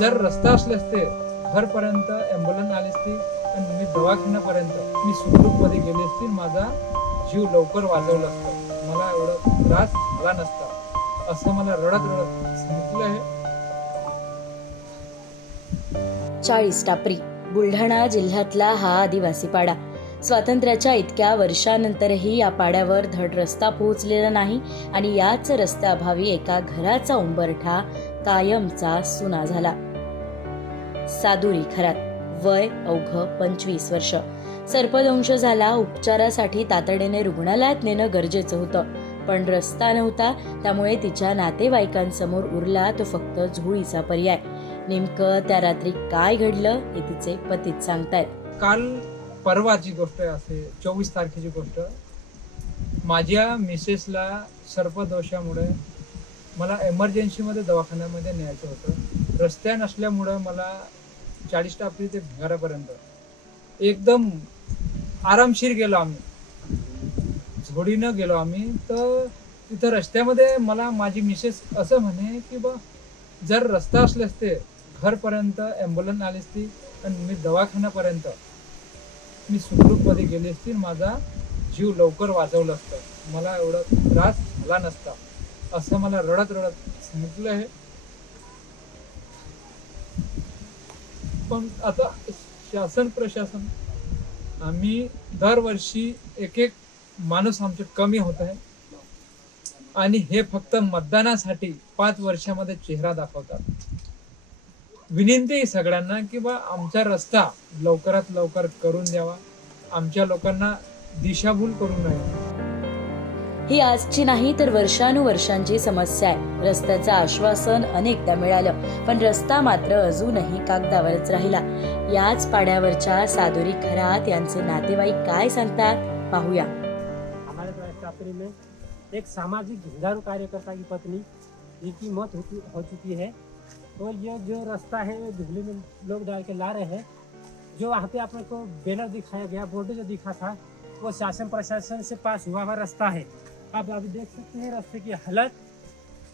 जर रस्ता असले असते घरपर्यंत ॲम्ब्युलन्स आली असती आणि मी दवाखान्यापर्यंत मी सुखरूपमध्ये गेली असती, माझा जीव लवकर वाचवला असतं, मला एवढा त्रास झाला नसता, असं मला रडत रडत सांगितलं आहे. 40 टापरी बुलढाणा जिल्ह्यातला हा आदिवासी पाडा. स्वातंत्र्याच्या इतक्या वर्षानंतरही या पाड्यावर धड रस्ता पोहोचलेला नाही आणि याच रस्त्याअभावी एका घराचा उंबरठा कायमचा सुना झाला. सादुरी खरात, वय अवघ 25 वर्ष. सर्पदंश झाला. उपचारासाठी तातडीने रुग्णालयात नेणं गरजेचं होतं, पण रस्ता नव्हता. त्यामुळे तिच्या नातेवाईकांसमोर उरला तो फक्त झोळीचा पर्याय. नेमकं त्या रात्री काय घडलं हे तिचे पतीच सांगतायत. काल परवाची गोष्ट आहे, 24 तारखेची गोष्ट. माझ्या मिसेसला सर्पदोषामुळे मला एमर्जन्सीमध्ये दवाखान्यामध्ये न्यायचं होतं. रस्त्या नसल्यामुळं मला 40 टापरी ते घरापर्यंत एकदम आरामशीर गेलो आम्ही, झोडीनं गेलो आम्ही. तर तिथं रस्त्यामध्ये मला माझी मिसेस असं म्हणे की बा जर रस्ता असले असते घरपर्यंत ॲम्ब्युलन्स आली असती आणि मी दवाखान्यापर्यंत मी सुखरूपमध्ये गेली असती, माझा जीव लवकर वाचवला असतं, मला एवढा त्रास झाला नसता, असं मला रडत रडत सांगितलं आहे. पण आता शासन प्रशासन आम्ही दरवर्षी एक माणूस आमचे कमी होत आहे आणि हे फक्त मतदानासाठी 5 वर्षामध्ये चेहरा दाखवतात. विनंती आहे सगळ्यांना की बा आमचा रस्ता लवकरात लवकर करून द्यावा, आमच्या लोकांना दिशाभूल करू नये. ही आजची नाही तर वर्षानुवर्षांची समस्या आहे. रस्त्याचं आश्वासन अनेकदा मिळालं, पण रस्ता मात्र अजूनही कागदावरच राहिला. याच पाड्यावरच्या सादुरी खरात यांचे नातेवाईक काय सांगतात पाहूया. हमारे टापरी में एक सामाजिक झुंझारू कार्यकर्ता की पत्नी जिनकी मौत हो चुकी है, तो ये जो रास्ता है धुबली में लोग डाल के ला रहे हैं, जो वहाँ पे अपने को बैनर दिखाया गया, बोर्ड जो दिखा था, वो शासन प्रशासन से पास हुआ हुआ रास्ता है. आप अभी देख सकते हैं रास्ते की हालत,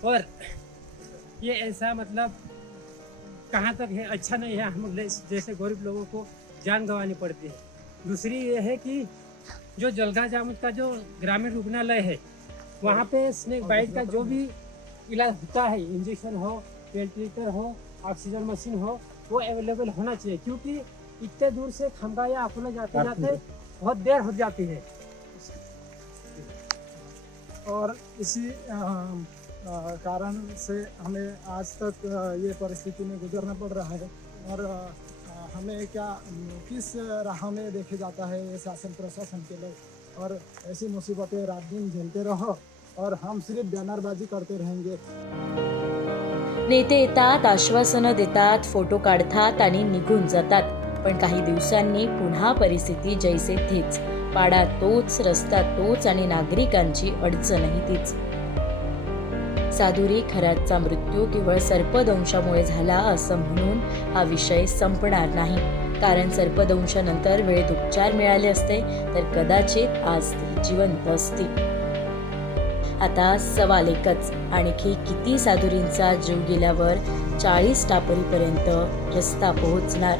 और ये ऐसा मतलब कहाँ तक है अच्छा नहीं है. हम जैसे गरीब लोगों को जान गंवानी पड़ती है. दूसरी ये है कि जो जलगांव जामुन का जो ग्रामीण रुग्णालय है, वहाँ पे स्नेक बाइट का जो भी इलाज होता है, इंजेक्शन हो, वेंटिलेटर हो, ऑक्सीजन मशीन हो, वो अवेलेबल होना चाहिए, क्योंकि इतने दूर से खंबा या अकोला जाते जाते बहुत देर हो जाती है. और इसी कारण से हमें आज तक ये परिस्थिति में गुजरना पड़ रहा है. और हमें क्या किस राह में देखे जाता है ये शासन प्रशासन के लोग, और ऐसी मुसीबतें रात दिन झेलते रहो और हम सिर्फ बैनरबाजी करते रहेंगे. नेते येतात, आश्वासनं देतात, फोटो काढतात आणि निघून जातात. पण काही दिवसांनी पुन्हा परिस्थिती जैसे थीच. पाडा तोच, रस्ता तोच आणि नागरिकांची अडचणही तीच. सादुरी खरातचा मृत्यू केवळ सर्पदंशामुळे झाला असं म्हणून हा विषय संपणार नाही. कारण सर्पदंशानंतर वेळेत उपचार मिळाले असते तर कदाचित आज ती जिवंत असती. आता सवाल एकच, आणखी किती सादुरींचा जीव गेल्यावर 40 टापरीपर्यंत रस्ता पोहोचणार?